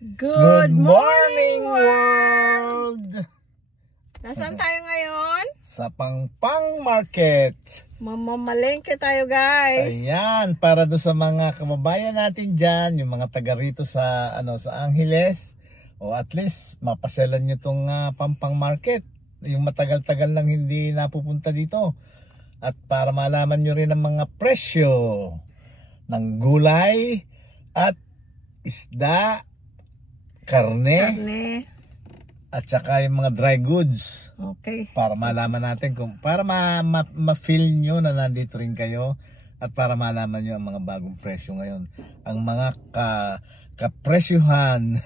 Good morning, world! Nasaan tayo ngayon? Sa Pangpang Market. Mamamalengke tayo, guys. Ayan, para doon sa mga kababayan natin dyan, yung mga taga rito sa, sa Angeles, o at least mapasyalan nyo itong Pangpang Market. Yung matagal-tagal lang hindi napupunta dito. At para malaman nyo rin ang mga presyo ng gulay at isda, karne, at saka yung mga dry goods. Okay. Para malaman natin para ma-feel nyo na nandito rin kayo at para malaman nyo ang mga bagong presyo ngayon. Ang mga kapresyuhan.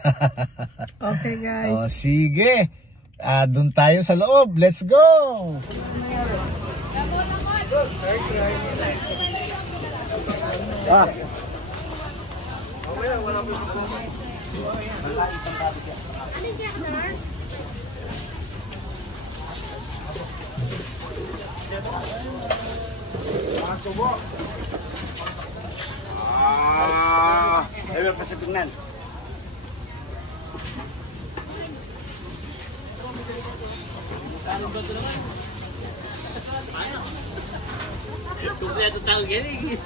Okay, guys. O, sige. Doon tayo sa loob. Let's go! Ewan pa sa tingnan. Ito tayo galing.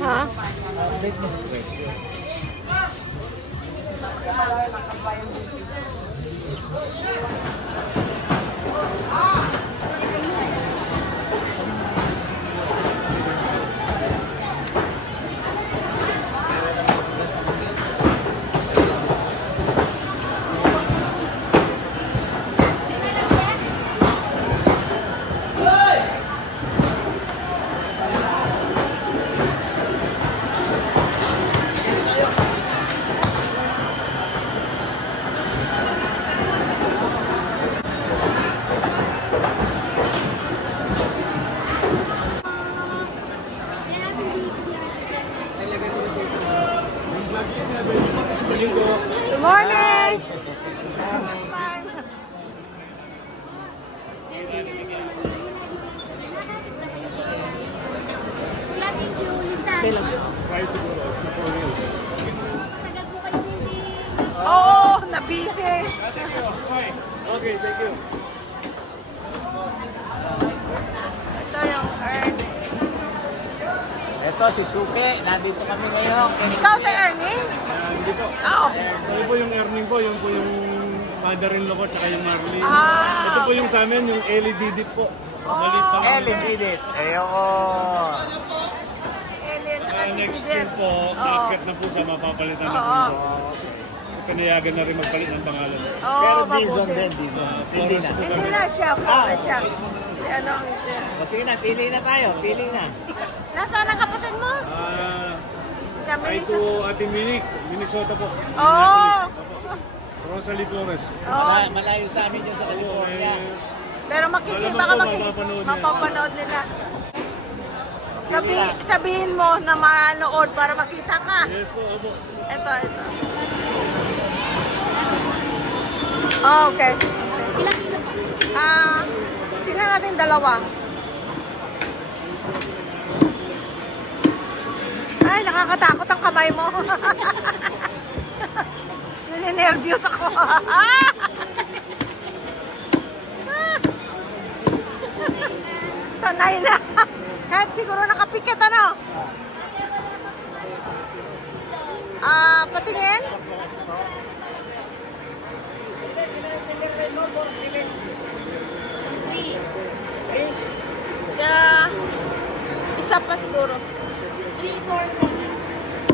Ha? Good morning! Oo, na-busy. Okay, thank you. Ito yung Ernie. Ito si Suki, nandito kami ngayon. Ikaw si Ernie? Hindi po. Oo. Ito po yung earning po, yung po yung mother-in-law ko tsaka yung Marlene. Ah. Ito po yung sa amin, yung Ellie Didit po. Malit pa. Ellie did it. Ayun. Ellie at saka si Next Didit. year po, market na po sa mapapalitan na po. Pinayagan na rin magpalit ng pangalan. Oo, Pero mabuti. Dizon din, Dizon. Hindi na. Hindi na siya, Flora siya. Si ano ang O sige na, pili na tayo. Pili na. Nasaan ang kapatid mo? Sa Ay to Minnesota. Ate Minik, Minnesota po. Oo. Rosalie Flores. Oo. Malayo sa amin dyan sa California. Pero makikita ka, mapapanood nila. Sabihin mo na manood para makita ka. Yes po, opo. Ito. Oh, okay. Tingnan natin dalawa. Ay, nakakatakot ang kamay mo. Nininervyos ako. Sanay na. Kahit siguro nakapikit, ano? Patingin? Isa pa siguro. 347.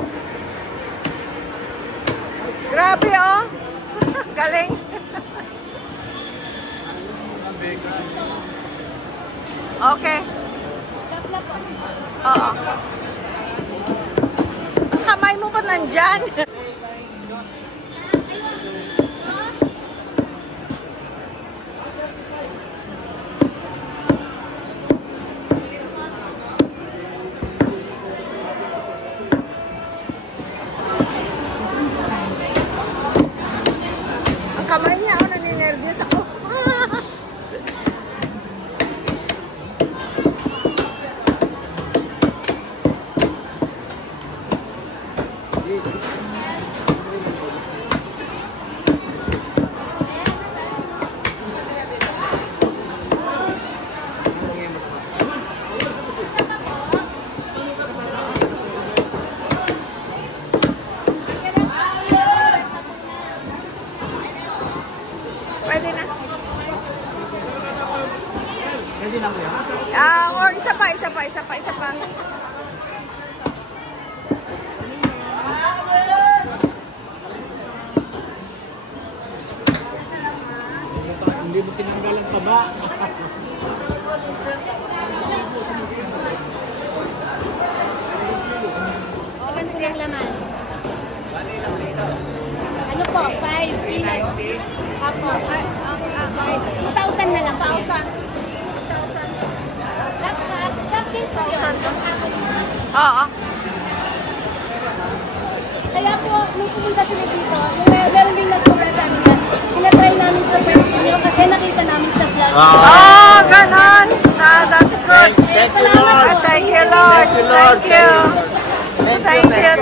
Grabe oh. Galing. Okay. Oo. Kamay mo pa nandyan? Ang kamay niya, oh, naninervyos ako. Pwede na. Pwede lang kuya. Or isa pa. Hindi mo tinanggal ang taba. Ilan po yung laman? Ano po? 5 kilos? Apo. 2,000 na lang. 2,000. Chop din po yun. Oo. Kaya po, nung pumunta sila dito, meron din nagpura sa amin yan. Pinatry namin sa pwesto nyo kasi nakita namin sa vlog. Oh, ganon. That's good. Salamat po. Thank you, Lord. Thank you. Thank you.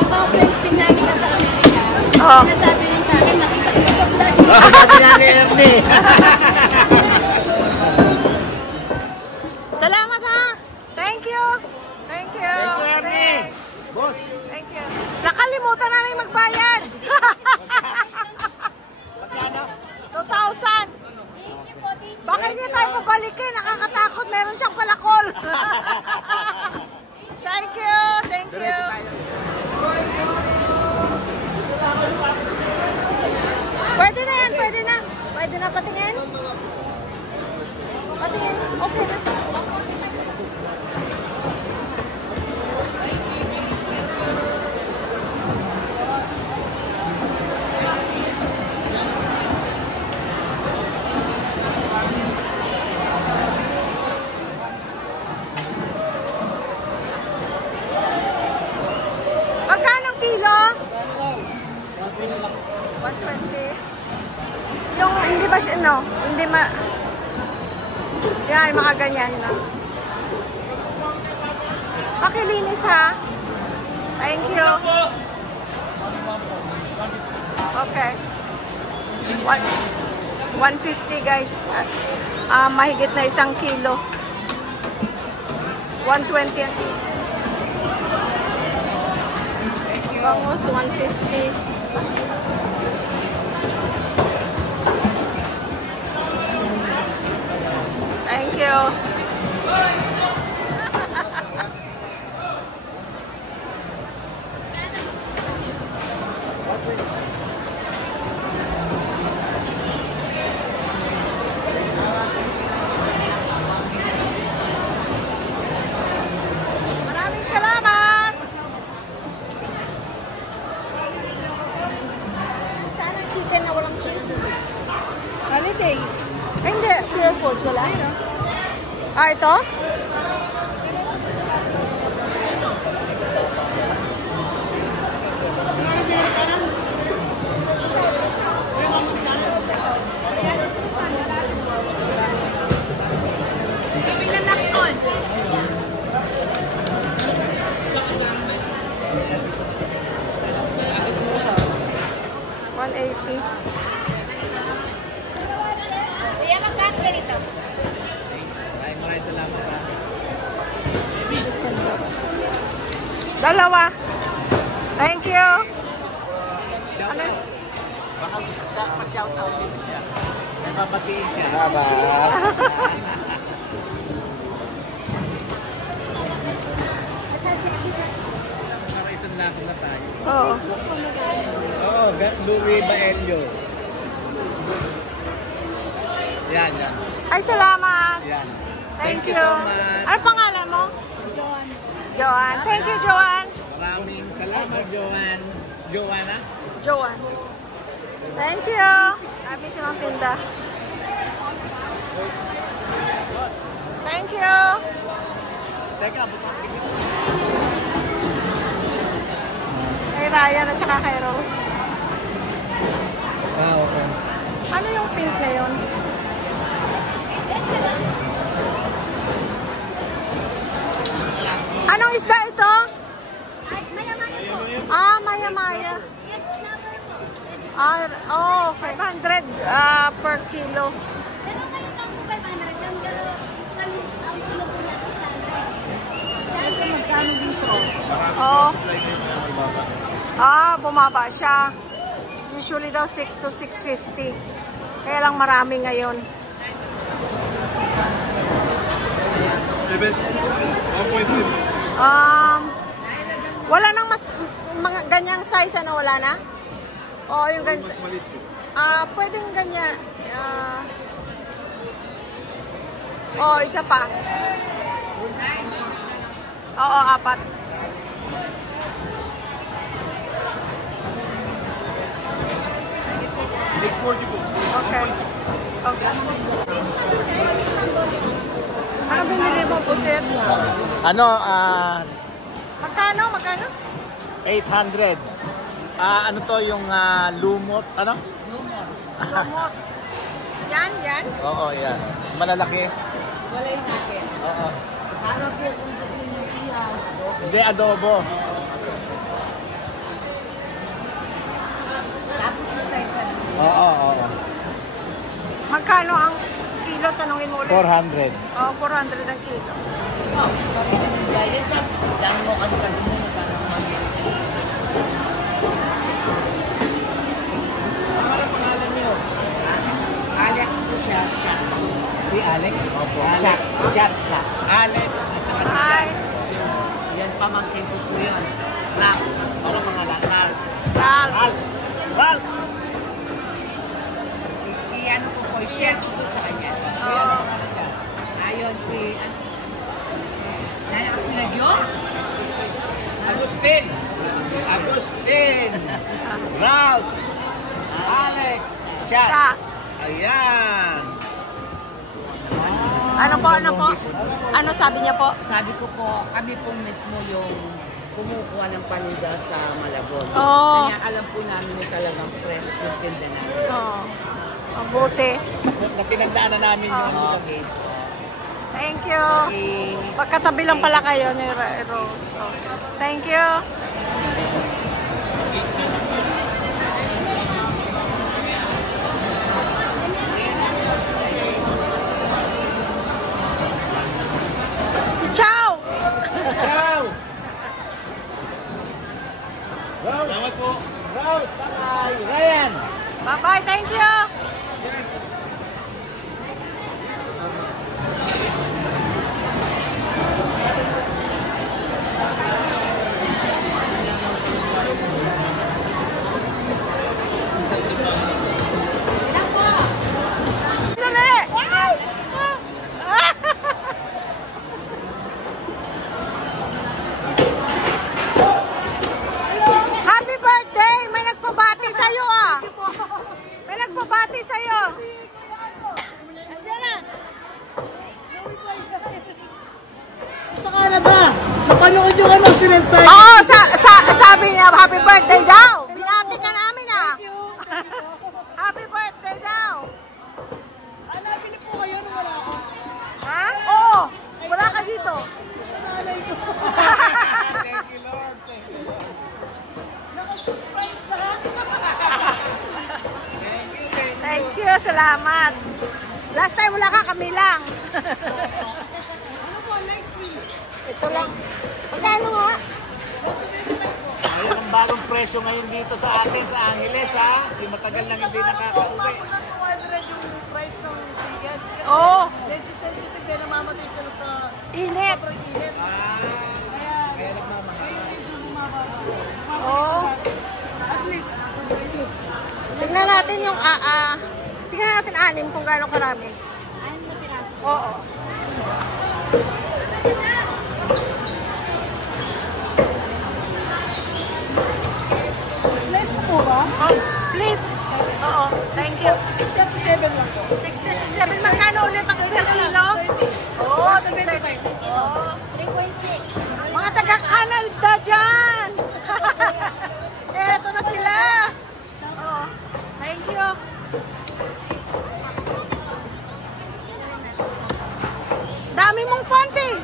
Yung mga friends din namin na sa Amerika. Oh. Nasabi rin sa akin, nakita ko sa vlog. Sabi nga ni Ernie. Salamat ha. Thank you. Ernie. Boss. Thank you. Nakalimutan namin magbayad. Magkano? 2,000. Baka hindi tayo pabalikin. Nakakatakot. Meron siyang palakol. Thank you. Pwede na yan. Pwede na patingin. Okay na. Magkano kilo? 120. Yung hindi ba siya, no? Hindi yan, mga ganyan na. Pakilinis ha. Thank you. Okay. 150 guys. Mahigit na 1 kilo. 120 ang kilo. Bangus, 150. Thank you. Maraming salamat. Sana chicken na walang cheese. Holiday. Hindi, pure foods. Wala. Ito? Kaya magkano ganito? Maraming salamat ha. Dalawa. Thank you. Shout out. Baka gusto sa pa-shout out din siya. May papatiin siya. Para isang lakas na tayo. Louis Baello. Yan. Ay, salamat. Yan. Thank you. so much. Ano pangalan mo? Joan. Thank you, Joan. Maraming salamat, Joan. Joanna? Joan. Thank you. Sabi si Mang Pinda. Thank you. Teka, bukas. Kay Ryan at saka kay Rose. Okay. Ano yung pink na yun? Anong isda ito? Maya-maya po. Ah, maya-maya. It's number po. Ah, oh, 500 per kilo. Pero ngayon lang po 500. Pero usually ang kilo po na 600. Magkano dito? Oh. Ah, bumaba siya. Usually daw 6 to 650. Kaya lang marami ngayon. 1.3. Wala nang mas mga ganyang size, ano, wala na? Oo, yung ganyan. Pwedeng ganyan. Isa pa. Oo, 4. Okay. Okay. Ano binili mo, pusit? Ano, Magkano? Magkano? 800. Ano to yung lumot, ano? Lumot. Yan, yan. Oo, yan. Malalaki. Wala yung akin. Oo. Para po kung gusto nyo ihaw. Hindi, adobo. Tapos stipend. Oo. Magkano ang kilo? Tanungin mo ulit. 400. 400 ang kilo. Alex po siya. Si Alex? Opo. Jack. Alex at saka si Hi. Yan pamangkin ko po yun. Ralph. Ano pangalan? Ralph. Ralph. Ralph! Iyan ko po, share ko po sa kanya. Ayon si... Naya kasi nagyo? Agustin! Ralph! Alex! Chat! Siya. Ayan! Ano po? Ano sabi niya po? Sabi ko po, kami po mismo yung kumukuha ng paninda sa Malabon. Oo. Kaya alam po namin yung talagang fresh yung tinda namin. Oo. Mabuti. Na pinagdaanan namin yun. Okay. Thank you. Okay. Pagkatabi lang pala kayo ni Rose. Okay. Thank you. Si Chow! Ciao! Salamat po. Ralph! Bye! Ryan! Bye-bye. Thank you. Dali! Happy birthday! May nagpabati sa'yo ah! May nagpabati sa'yo! Andiyan na! Sa Canada, napanood yung ano, sinensay. Oo, sabi niya, happy birthday daw! Binati ka namin ah! Happy birthday daw! Hanapin niyo po kayo nung wala ako. Ha? Oo! Wala ka dito! Sa nanay ko. Thank you, Lord. Thank you, Lord. Nakasubscribe lahat. Thank you, salamat! Last time wala ka, kami lang. Ano po, next please? Ito lang. Magkano nga? Ngayon ang bagong presyo ngayon dito sa atin, sa Angeles, ha? Yung matagal nang hindi nakakauwi. Umabot ng 200 yung price ng chicken. Kasi Oo. medyo sensitive din, namamatay sila sa Init. sobrang init. Kaya Kaya nagmamahal. ngayon medyo bumaba. Oo. At least, natin yung tingnan natin 6 kung gaano karami. 6 na piraso. Oo. Slice ko po ba? Oh, please. Oo. Thank you. 637 lang po. 637. Magkano ulit ang per kilo? Oo, 75. Oo. 3.6. Mga taga-Canada dyan! Eto na sila! Oo. Thank you. Dami mong fans eh!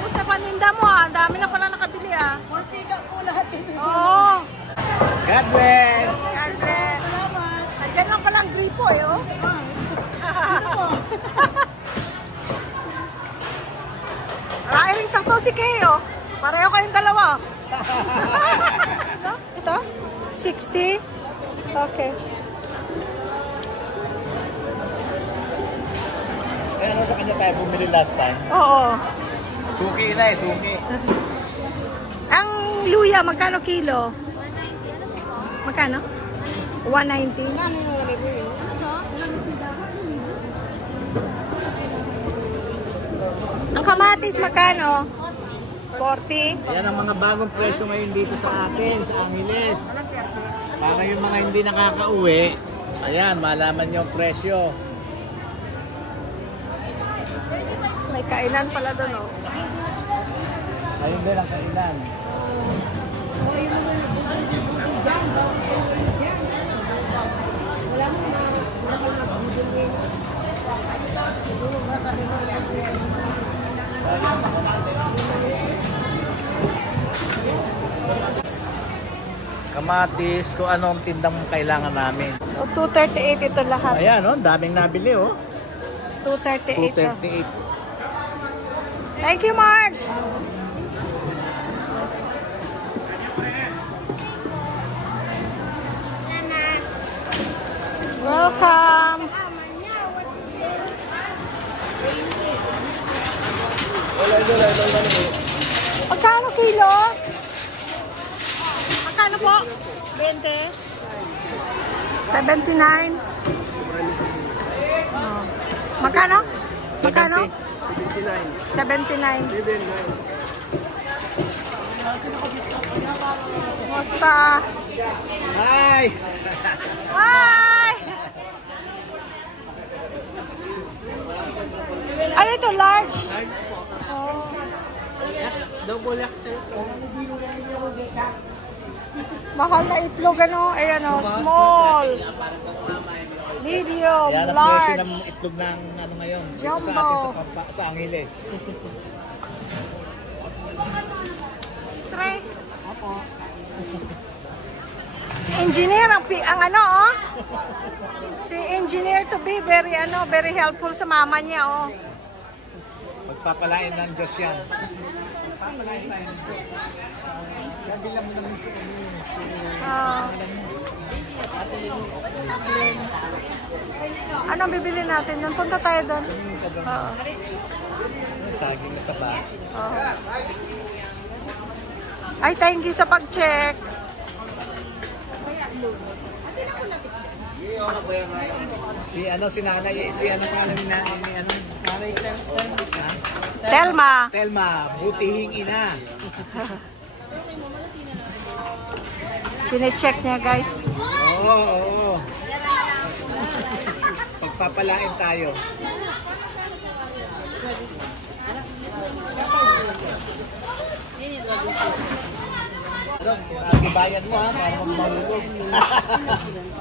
Gusto paninda mo ang dami na pala nakabili Mantika po lahat kasi. Oo. God bless! God bless. Salamat. Andyan lang palang gripo oh. Maraming takto si Keo. Pareho kayong dalawa. No? Ito? 60? Okay. Kaya ano sa kanya tayo bumili last time? Oo. Suki na eh, suki. Ang luya, magkano kilo? 190. Ano po? Magkano? 190. Ang kamatis, magkano? 40. Ayan ang mga bagong presyo ngayon dito sa atin, sa Angeles. Para yung mga hindi nakakauwi, ayan, malaman nyo ang presyo. May kainan pala doon, oh. Ayun din ang kailan. Kamatis, kung anong tindang kailangan namin. So, 238 ito lahat. Ayan, oh, daming nabili, oh. 238. 238. Thank you, Marge. Welcome. Magkano kilo? Magkano po? 20? 79? Oh. Magkano? Magkano? 79. Musta? Hi! Hi! Ano ito? Large? Oh. Double XL po. Mahal na itlog, ano? Ayan o, small. Medium, Yan ang presyo large. ng itlog ng ano ngayon. Dito Jumbo. sa atin sa Angeles. Tray. Si engineer ang ano oh. Si engineer to be very helpful sa mama niya oh. Pagpapalain ng Diyos yan. Kabilang mo naman si Anong bibili natin? Doon punta tayo doon. Oo. saging na sa bahay. Ay, thank you sa pag-check. Si nanay, si ano pangalan ni ano? Nanay Telma. Telma, butihing ina. Sine-check niya, guys. Oo. Pagpapalain tayo. Ibayan mo ha, para mahulog.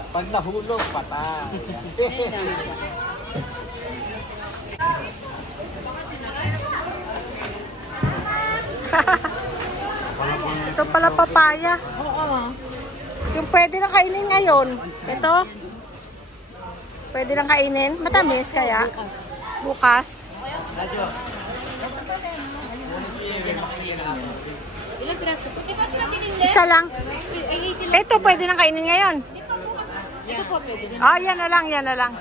Pag nahulog, patay. Ito pala papaya. Yung pwede na kainin ngayon. Ito. Pwede lang kainin. Matamis kaya. Bukas. Ilang piraso? Isa lang. Ito, pwede lang kainin ngayon. Ito po pwede din. Ah, yan na lang, yan na lang.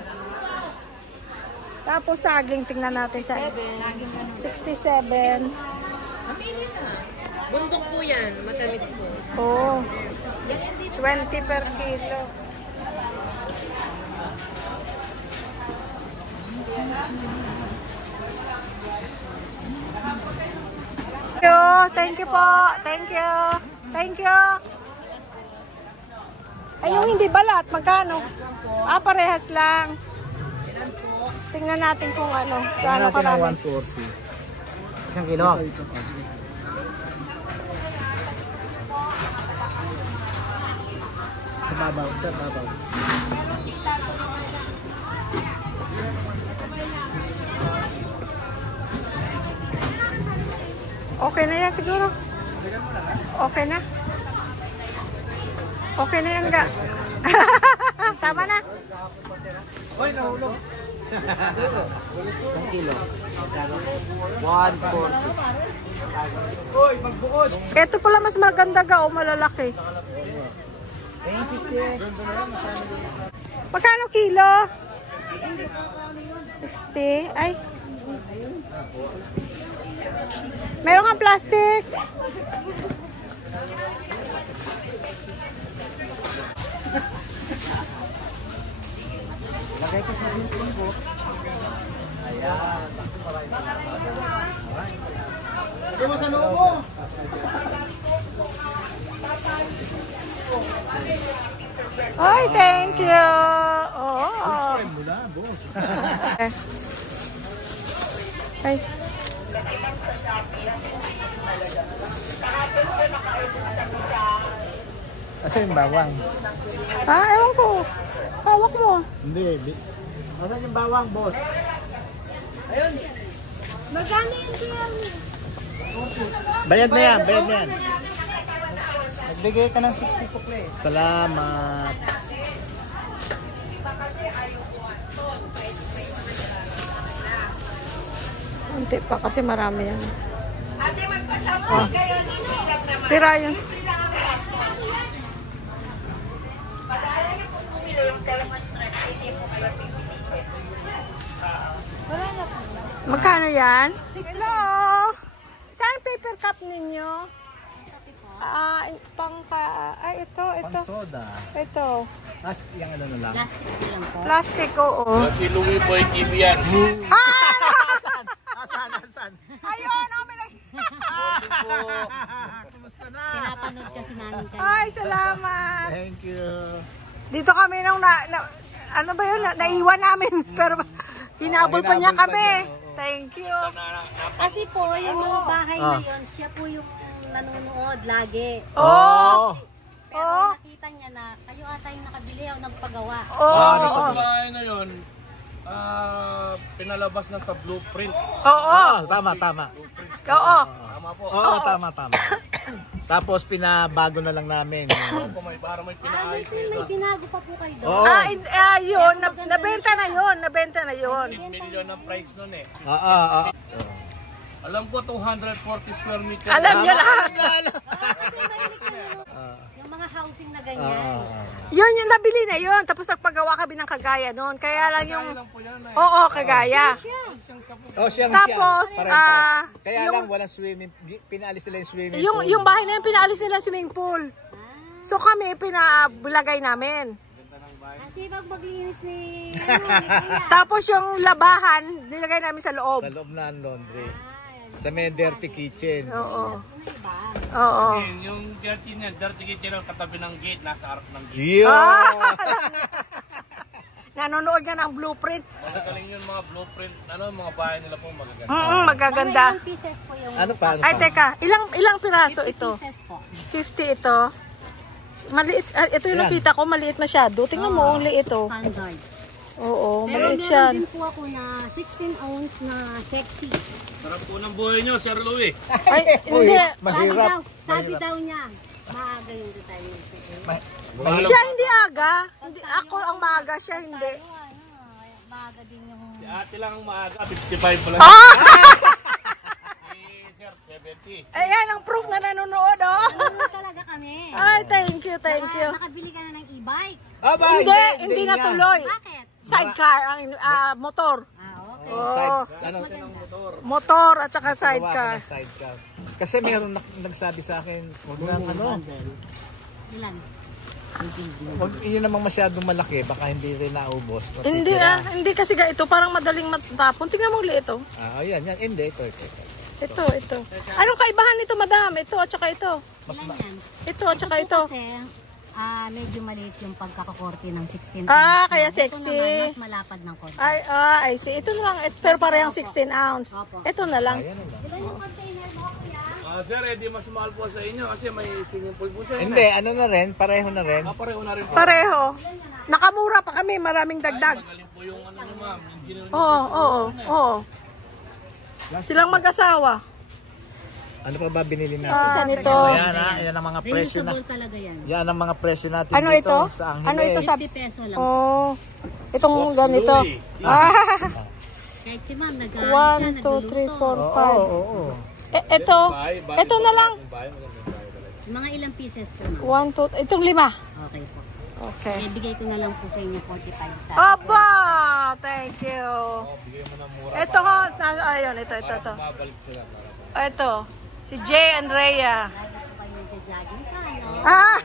Tapos saging, tingnan natin sa 67. Bundok po yan, matamis po. Oh. 20 per kilo. Thank you po. Thank you. Thank you. Ay, yung hindi balat, magkano? Ah, parehas lang. Tingnan natin kung ano. Gaano karami. 140. Isang kilo. Babaw, sir, babaw. Okay na yan siguro. Okay na. Okay na yan, ga. Tama na. Hoy, nahulog. Isang kilo. 140. Ito pala mas maganda ga o malalaki. 60. Magkano kilo? 60. Ay. Meron kang plastic. Lagay ko sa cellphone ko. Ayan. Lagay mo sa loob mo. Ay, thank you. Oo. Mula, boss. Ay. Kasi yung bawang. Ah, ewan ko. Hawak mo. Hindi. Asan yung bawang, boss? Magkano yun siya? Bayad na yan, bayad na yan. Nagbigay ka ng 60 sukle. Salamat. Hindi pa kasi marami yan. Oh. Sira yun. Magkano yan? Hello! Saan paper cup ninyo? Ah, ay, ito. Soda. Ito. Tapos yung ano na lang. Plastic, oo. Si Louie Boy TV yan. Asan? Ayun, may Kumusta na? Pinapanood kasi namin kayo. Ay, salamat. Thank you. Dito kami nung ano ba yun? Naiwan namin. Pero hinabol pa niya kami. Thank you. Kasi po, yung mga bahay na yun, siya po yung nanonood lagi. Oh! Pero nakita niya na kayo ata yung nakabili o nagpagawa. Oh! Bahay na yun, pinalabas na sa blueprint. Oo! Tama. Oo! Tama po. Oo, tama. Tapos pinabago na lang namin. Para may Ah, pinaayos na yun. may binago pa po kayo doon. Oo. Yun. Nabenta na yun. 10 million ang price nun eh. Oo. Alam ko 240 square meter. Alam niyo lahat. Yung mga housing na ganyan. Yun yung nabili na yun. Tapos nagpagawa kami ng kagaya noon. Kaya lang yung... Oo, kagaya. Siyang Tapos, kaya lang walang swimming, pinaalis nila yung swimming yung, pool. yung bahay na yun, pinaalis nila swimming pool. So kami, pinabulagay namin. Kasi pag maglinis ni Tapos yung labahan, nilagay namin sa loob. Sa loob na ang laundry. Sa may dirty kitchen. Oo. Oo. Yung dirty kitchen ang katabi ng gate, nasa harap ng gate. Yeah. Nanonood ka ng blueprint. Magagaling yun mga blueprint, mga bahay nila po magaganda. Magaganda. ilang pieces po yung Ano pa? Ay, teka. Ilang piraso ito? pieces po. 50 ito. Maliit. Ito yung Ilan? nakita ko, maliit masyado. Tingnan mo, ang liit ito. Standard. Oo, Pero maliit meron yan. din po ako na 16 ounce na sexy. Sarap po ng buhay nyo, Sir Louie. Ay, hindi. Mahirap. Sabi daw niya, maaga yung detalye. Siya hindi aga. Hindi, ako ang maaga, siya hindi. maaga din yung... Si ate lang ang maaga, 55 pala. Ah! Sir, 70. Ayan ang proof na nanonood, oh. Ano talaga kami? Ay, thank you, thank you. Nakabili ka na ng e-bike. Aba, Hindi natuloy. Bakit? Sidecar, ang motor. Okay. Oh, Ano? motor at saka Gawa ko sidecar. ng sidecar. Kasi mayroon nagsabi sa akin, huwag na Ilan? Huwag yun namang masyadong malaki, baka hindi rin naubos. Hindi hindi kasi ito parang madaling matapon. Tingnan mo ulit ito. Ayan, yan. Hindi, ito. Ito. Anong kaibahan nito, madam? Ito at saka ito. Ilan yan? Ito at saka ito. Kasi, medyo maliit yung pagkakakorte ng 16 Ah, kaya Ito sexy. naman, mas malapad ng konti. I see. Ito na lang. Pero parehang 16 ounce. Ito na lang. Diba yung container mo, kuya? Sir, hindi mas mahal po sa inyo kasi may swimming pool po sa inyo. Hindi, ano na rin, pareho na rin. Pareho na rin po. Pareho. Nakamura pa kami. Maraming dagdag. Magaling po yung ano nyo, ma'am. Engineer nyo. Oo. Silang mag-asawa. Ano pa ba binili natin? Isa nito. Ayan ang mga presyo na. Reusable talaga yan. Yan ang mga presyo natin Ano dito ito? sa Angeles. Ano ito sabi? 50 peso lang. Oh. Itong ganito. Kahit si ma'am, 1, 2, 3, 4, 5. Oo. Ito na lang. Mga ilang pieces po, ma'am? 1, 2, itong 5. Okay po. Okay. Ibigay ko na lang po sa inyo 45 sa Aba! Thank you. Ito ko. Ayun, ito. Ito. Si Jay and Rhea. jogging ka, no? Ah!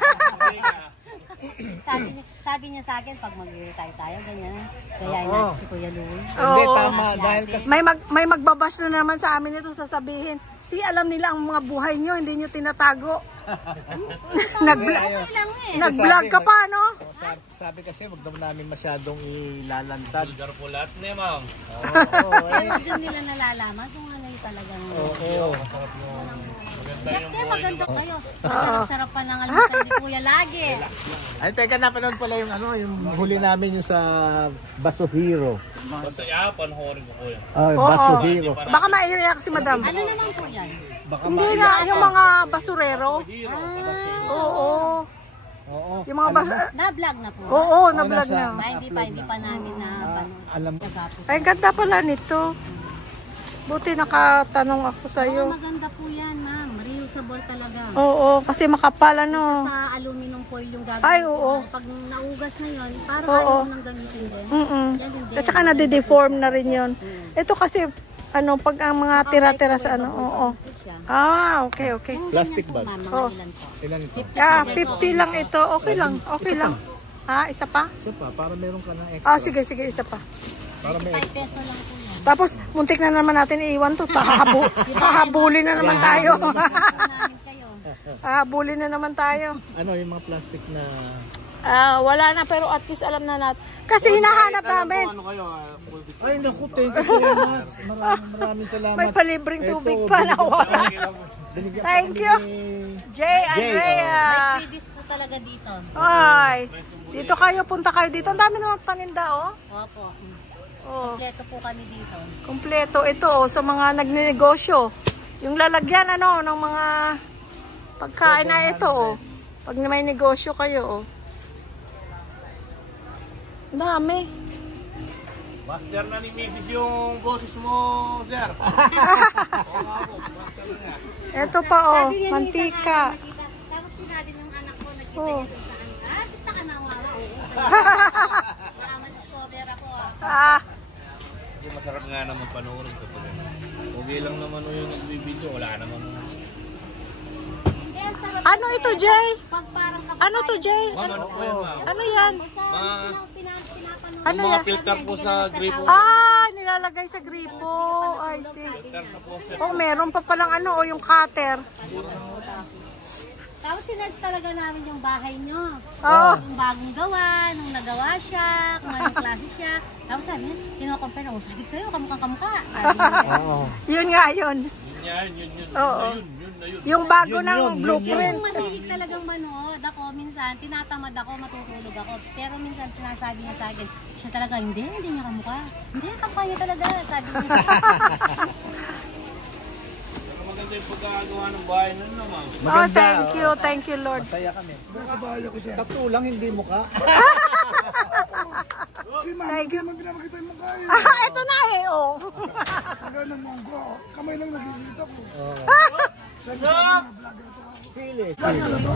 sabi niya sa akin, pag mag-retire tayo, ganyan. Kaya natin si Kuya Louie. Hindi, Oo. tama. Dahil kasi May magbabash na naman sa amin ito, sasabihin. Alam nila ang mga buhay nyo, hindi nyo tinatago. Nag-vlog ka pa, no? sabi kasi wag daw namin masyadong ilalantad. Vulgar po lahat niya, ma'am. Doon nila nalalaman kung ano yung talagang... Oo. Kasi maganda kayo. Sarap pa ng almusal ni Kuya lagi. Ay, teka, napanood pala yung yung huli namin yung sa Basuhiro. Basta panoorin ko po yan. Basuhiro. Baka ma-react si madam. Ano naman po yan? Hindi na, yung mga basurero. Oo. Yung mga Na-vlog na po. Oo, na-vlog na. Hindi pa namin na Alam Ay, ganda pala nito. Buti nakatanong ako sa'yo. Maganda po yan, ma'am. Reusable talaga. Oo, kasi makapal ano. Sa aluminum foil yung gagawin. Ay, oo. Pag naugas na yun, parang Oo. ayaw nang gamitin din. Yan hindi. At saka nade-deform na rin yun. Ito kasi, pag ang mga tira-tira sa oo. Ah, okay. Plastic bag. Mga ilan po? Ilan ito? 50 lang ito. Okay lang. Isa pa? Isa pa, para meron ka ng extra. Sige, isa pa. Para may 5 peso lang po yan. Tapos, muntik na naman natin iiwan to. Hahabulin na naman tayo. Namin kayo. Hahabulin na naman tayo. ano yung mga plastic na... Wala na, pero at least alam na natin. Kasi hinahanap namin. Ano kayo? Ay, naku, thank you very much. Maraming salamat. May palibreng tubig Ito, pa na wala. Binigyan pa Thank kami you. ni- Jay, Andrea. Freebies po talaga dito. Ay, dito kayo, punta kayo dito. Ang dami naman paninda, oh. Opo. Oh, Kompleto po kami dito. kompleto ito sa mga nagnenegosyo. Yung lalagyan ng mga pagkain na ito, oh. Pag may negosyo kayo, oh. Ang dami. Master na ni Mrs. yung boses mo, sir. Ito pa, oh, Sabi niya, mantika. Tapos sinabi ng anak ko, nakita Oh. niya doon sa kanila. Basta ka na wala. Para ma-discover ako. Hindi masarap nga naman panoorin ko. Okay lang naman yung nagbibideo. Wala naman. Hindi, ang sarap. Ano ito, Jay? Pag parang Ano to, Jay? Ma'am, ano po yan, ma'am? Ano yan? pinapanood. Ano Mga yan? filter po sa gripo. Nilalagay sa gripo. I see. Filter sa poster. Oh, meron pa palang yung cutter. Tapos sinadya talaga namin yung bahay nyo. Oo. Yung bagong gawa, nung nagawa siya, kung anong klase siya. Tapos sabi niya, kinukompare ako. Sabi ko sa'yo, kamukha-kamukha. Yun nga yun. Yun. Oo. Yun na yun. Yung bago ng blueprint. Kung mahilig talagang manood ako, minsan tinatamad ako, matutulog ako. Pero minsan sinasabi niya sa akin, siya talaga, hindi niya kamukha. Hindi, kamukha niya talaga. Sabi niya. Maganda yung pagkagawa ng bahay nun naman. Oh, thank you, Lord. Masaya kami. Nasa bahay ako siya. Tattoo lang, hindi mukha. Si ma'am, hindi naman pinapakita yung mukha eh. Ito na eh, oh. Kagaya ng monggo, kamay lang nakikita ko. Sabi sa mga vlogger to. Sili. Vlogger na to.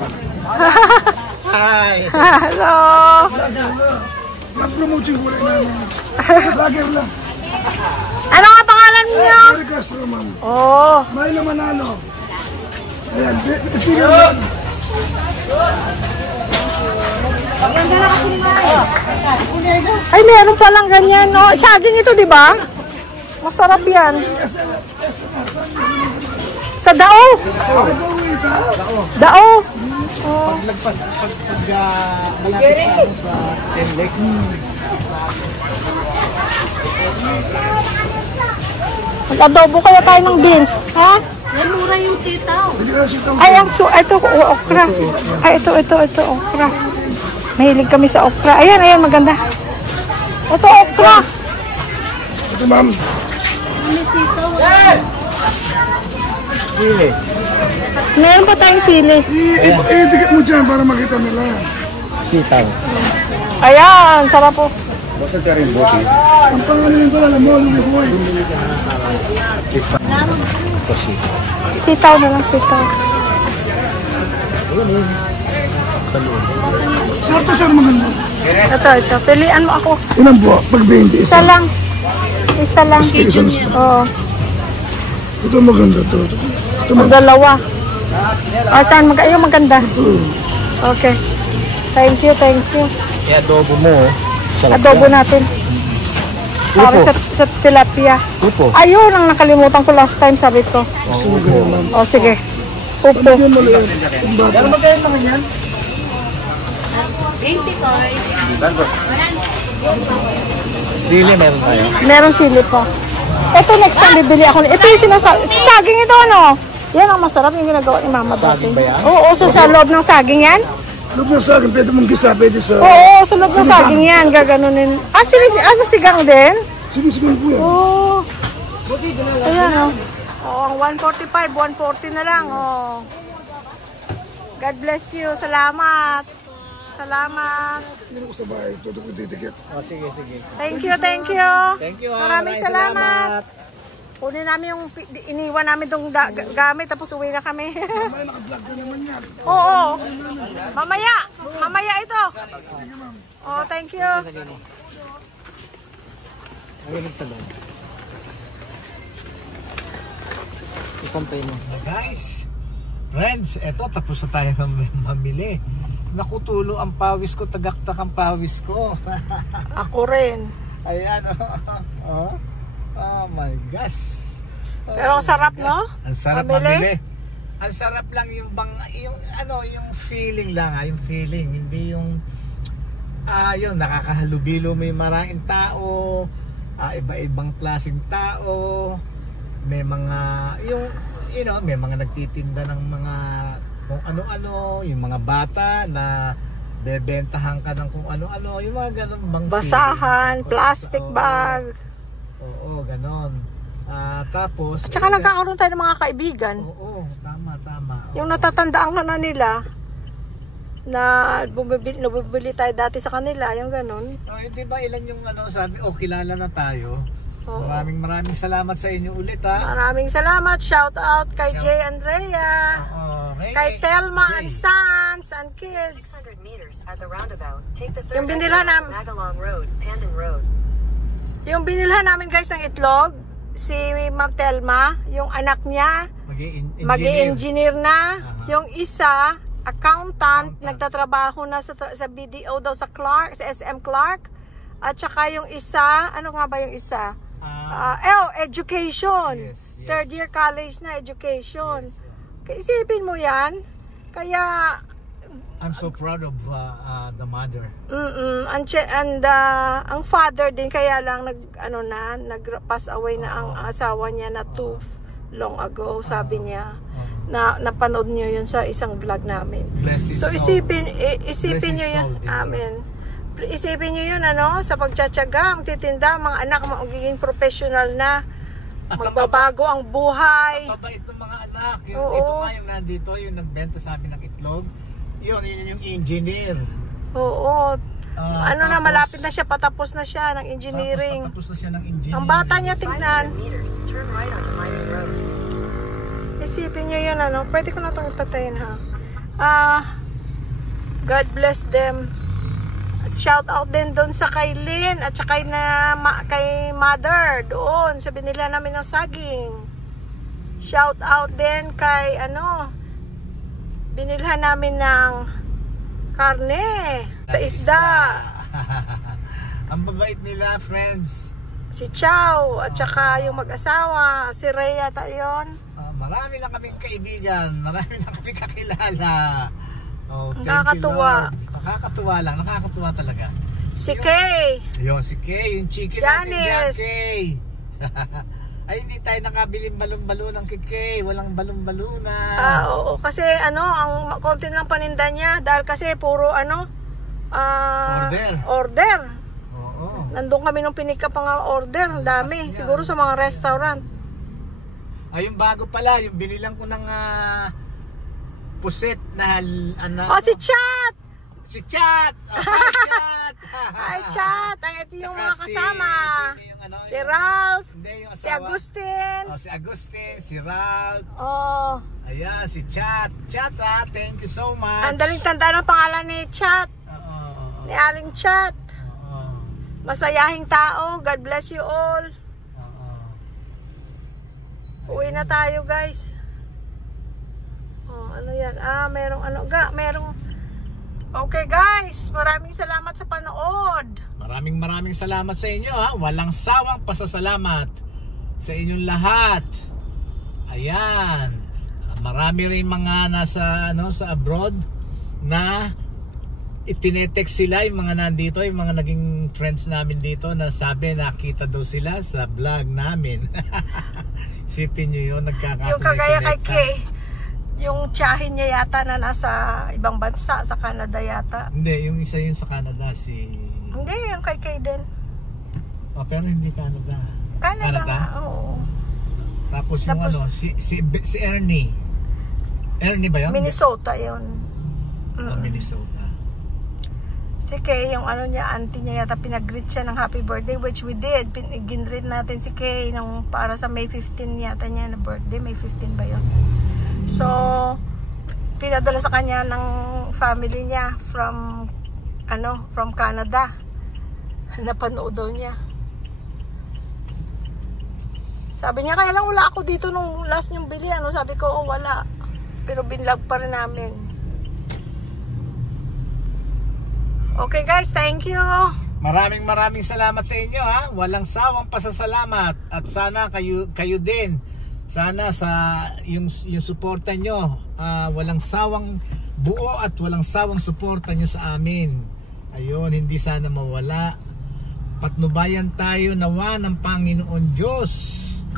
Hi. Hello. Nag-promote yung kulay namin. Vlogger lang. Ano nga pangalan niyo? Eric Castro, ma'am. Oh. Milo Manalo. Ayan, sticker lang. Ay, meron palang ganyan, no? Saging ito, di ba? Masarap yan. Sa dao. Dao. Paglagpas, malapit sa sa Tenlex. Mag-adobo kaya tayo ng beans. Ha? Yan, mura yung sitaw. Hindi ka sitaw. Ay, ito, okra. Ay, ito, okra. Mahilig kami sa okra. Ayan, maganda. Ito, okra. Ito, ma'am. Sili. Meron pa tayong sili. I-ticket mo dyan para makita nila. Sitaw. Ayan, sarap po. Ang pangalan yung pala, mo, Lumiboy. Sitaw na lang, sitaw. Sarto, sir, maganda. Ito. Pilian mo ako. Ilan po? Pag 20, Isa lang. Oo. Ito maganda to. Dalawa. Saan yung maganda? Okay. Thank you. I-adobo mo. Adobo natin. Para sa tilapia. Upo. Ayun, ang nakalimutan ko last time, sabi ko. O, sige. Upo. Gano'n ba kayo mga yan? 20 ko. Sili meron tayo. Meron sili pa. Ito next time bibili ako. Ito yung sinasabi. Saging ito, ano? Yan ang masarap yung ginagawa ni Mama dati. Saging ba yan? Oo, sa loob ng saging yan? Loob na sa akin, pwede mong gisa, pwede sa... Oo, sa loob ng saging yan. Gaganunin. Sa sigang din? Sinisigan po yan. Oo. Ayan, oh. Oo, ang 145, 140 na lang, oh. God bless you. Salamat. Hindi ko sa bahay, todo ko titikit. Sige. Thank you. Thank you. Maraming salamat. Kunin namin yung iniwan namin itong gamit tapos uwi na kami. May naka-vlog ka naman yan. Oo. Mamaya ito. Oh, thank you. Mahilig sa loob. Ipantay mo. Guys, friends, eto tapos na tayo mamili. Nakutulo ang pawis ko, tagaktak ang pawis ko. Ako rin. Ayan, oh my gosh. Pero ang sarap, no? Ang sarap mamili. Ang sarap lang yung feeling lang, yung feeling, hindi yung yun, nakakahalubilo, may maraming tao, iba-ibang klaseng tao, may mga may mga nagtitinda ng mga kung ano-ano, yung mga bata na bebentahan ka ng kung ano-ano, yung mga ganun bang basahan, feeling. plastic bag. Oo, ganon. Tapos At saka nagkakaroon tayo ng mga kaibigan. Oo, tama. Yung natatandaan na nila na bumibili tayo dati sa kanila, yung ganun. Di ba ilan yung sabi, kilala na tayo. Oo. Maraming salamat sa inyo ulit, ha. Maraming salamat. Shout out kay Jay Andrea. Kay Telma and Sons and Kids. Yung binilhan namin. Yung binilhan namin guys ng itlog, si Ma'am Telma, yung anak niya, mag-i-engineer na. Yung isa, accountant, nagtatrabaho na sa BDO daw sa Clark, sa SM Clark. At saka yung isa, ano nga ba yung isa? Education. Yes. Third year college na education. Isipin mo yan. Kaya I'm so proud of the mother. Ang father din kaya lang nag-pass away na ang asawa niya na too long ago, sabi niya. Napanood niyo yun sa isang vlog namin. So isipin niyo yun. Amen. Isipin niyo yun sa pagtsatsaga, magtitinda, mga anak magiging professional na. Magbabago ang buhay. Mabait ng mga anak. Oo. Ito nga yung nandito, yung nagbenta sa amin ng itlog. Yun yung engineer. Oo. ano na, malapit na siya, patapos na siya ng engineering. Tapos na siya ng engineering. Ang bata niya, tignan. Isipin niyo yun, ano. Pwede ko na itong ipatayin, ha. God bless them. Shout out din doon sa kay Lynn at saka kay Mother doon sa binila namin ng saging. Shout out din kay binilhan namin ng karne sa isda. Ang babait nila, friends. Si Chow at saka yung mag-asawa, si Rhea tayon. Marami na kaming kaibigan, marami na kaming kakilala. Oh, Nakakatuwa. Nakakatuwa lang, nakakatuwa talaga. Si Kay. Ayun, si Kay, yung chicken natin dyan, Kay. Ay, hindi tayo nakabiling balon-balon ng kay, walang balon-balon na. Oo, kasi ang konti lang paninda niya dahil kasi puro order. Oo. Nandun kami nung pinikap ang order, ang dami. Siguro sa mga restaurant. Ay, yung bago pala, yung binilang ko ng puset na si Chat! Si Chat! Hi, Chat! Hi, Chat! Ito yung mga kasama. Si Ralph, si Agustin. Si Agustin, si Ralph. Ayan, si Chat. Chat, thank you so much. Ang daling tanda ng pangalan ni Chat. Ni Aling Chat. Masayahing tao. God bless you all. Uwi na tayo, guys. Ano yan? Merong okay, guys. Maraming salamat sa panood. Maraming salamat sa inyo, ha. Walang sawang pasasalamat sa inyong lahat. Ayan. Marami rin mga nasa sa abroad na itinetext sila, yung mga nandito, yung mga naging friends namin dito na sabi nakita daw sila sa vlog namin. Sipin nyo yun, nagkakakulit. Yung kagaya kay Kay, yung tiyahin niya yata na nasa ibang bansa, sa Canada yata. Hindi, yung isa yun sa Canada, Hindi, yung kay Kay din. Pero hindi Canada. Canada? Oo. Tapos yung si Ernie. Ernie ba yun? Minnesota yun. Minnesota. Si Kay, yung auntie niya yata, pinag-greet siya ng happy birthday, which we did. Gin-greet natin si Kay para sa May 15 yata niya na birthday. May 15 ba yun? So, pinadala sa kanya ng family niya from Canada. Napanood daw niya. Sabi niya, kaya lang wala ako dito nung last niyong bili. Sabi ko, wala. Pero binlog pa rin namin. Okay, guys, thank you. Maraming salamat sa inyo, ha. Walang sawang pasasalamat. At sana kayo din. Sana yung suporta nyo, walang sawang buo at walang sawang suporta nyo sa amin. Ayun, hindi sana mawala. Patnubayan tayo nawa ng Panginoon Diyos.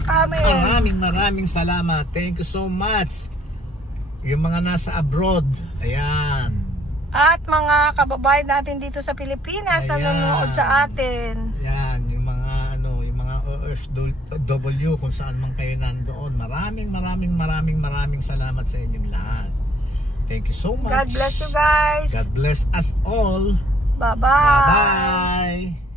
Amen. Maraming salamat. Thank you so much. Yung mga nasa abroad, ayan. At mga kababayan natin dito sa Pilipinas na nanonood sa atin. Yan, yung mga OFW kung saan man kayo nandoon. Maraming salamat sa inyong lahat. Thank you so much. God bless you guys. God bless us all. Bye-bye. Bye-bye.